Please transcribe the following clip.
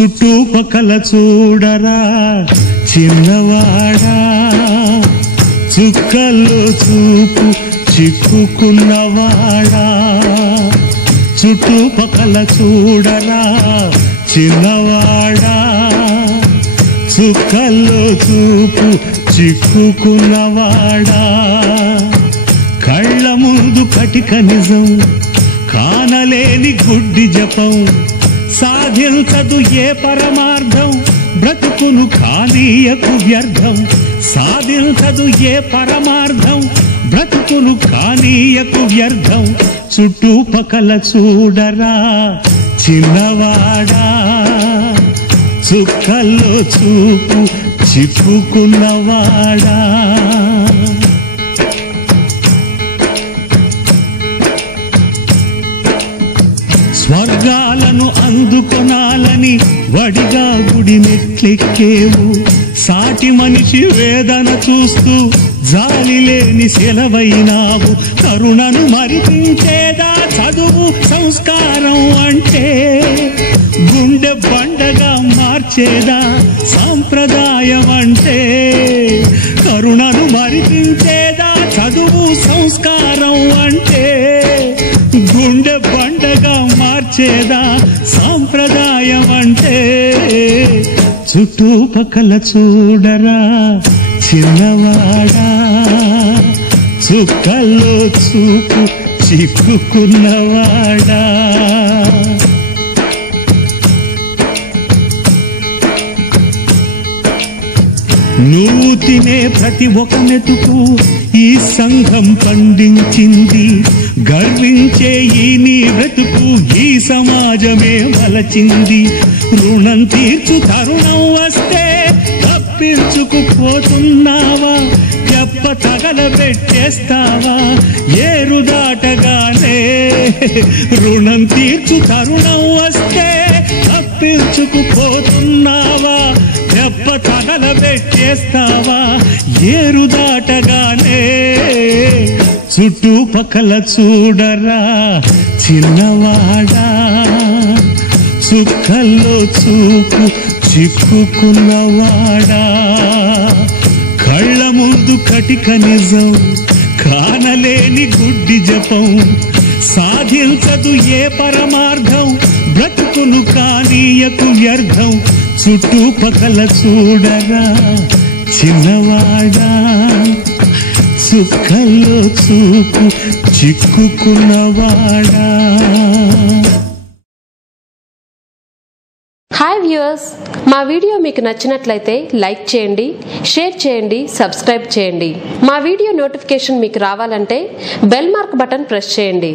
చుట్టుపక్కల చూడరా చిన్నవాడా. చుక్కల్లో చూపు చిక్కుకున్నవాడా. చుట్టుపక్కల చూడరా చిన్నవాడా. చుక్కల్లో చూపు చిక్కుకున్నవాడా. ముందు కటిక నిజం కానలేని గుడ్డి జపం. సాధించదు ఏ పరమార్థం బ్రతుకును కానీయకు వ్యర్థం. సాధించదు ఏ పరమార్థం బ్రతుకును కానీయకు వ్యర్థం. చుట్టుపక్కల చూడరా చిన్నవాడా. చుక్కల్లో చూపు చిక్కుకున్నవాడా. స్వర్గాలను అందుకొనాలని వడిగా గుడి మెట్లెక్కేవు. సాటి మనిషి వేదన చూస్తూ జాలి లేని సెలవైనావు. కరుణను మరిపించేదా చదువు సంస్కారం అంటే? గుండె బండగా మార్చేదా సాంప్రదాయం అంటే? కరుణను మరిపించే మార్చేదా సాంప్రదాయం అంటే చుట్టుపక్కల చూడరా చిన్నవాడా. చుక్కల్లో చూపు చిక్కుకున్నవాడా. నువ్వు ప్రతి ఒక మెతుకు ఈ సంఘం పండించింది. గర్వించే ఈ నీ బ్రతుకు ఈ సమాజమే మలచింది. రుణం తీర్చు తరుణం వస్తే తప్పించుకుపోతున్నావా? చెప్ప తగలబెట్టేస్తావా? ఏరు దాటగానే రుణం తీర్చు తరుణం వస్తే తప్పించుకుపోతున్నావా? రెప్ప తగల పెట్టేస్తావా ఏరు దాటగానే చుట్టుపక్కల చూడరా చిన్నవాడా? చుక్కల్లో చూపు చిక్కుకున్నవాడా? కళ్ళ ముందు కటిక నిజం కానలేని గుడ్డి జపం సాధించదు ఏ పరమార్థం బ్రతుకును కానీయకు వ్యర్థం చుట్టుపక్కల చూడరా చిన్నవాడా? చుక్కల్లో చూపు చిక్కుకున్నవాడా? హాయ్ వ్యూయర్స్ మా వీడియో మీకు నచ్చినట్లయితే లైక్ చేయండి షేర్ చేయండి సబ్స్క్రైబ్ చేయండి. మా వీడియో నోటిఫికేషన్ మీకు రావాలంటే బెల్ మార్క్ బటన్ ప్రెస్ చేయండి.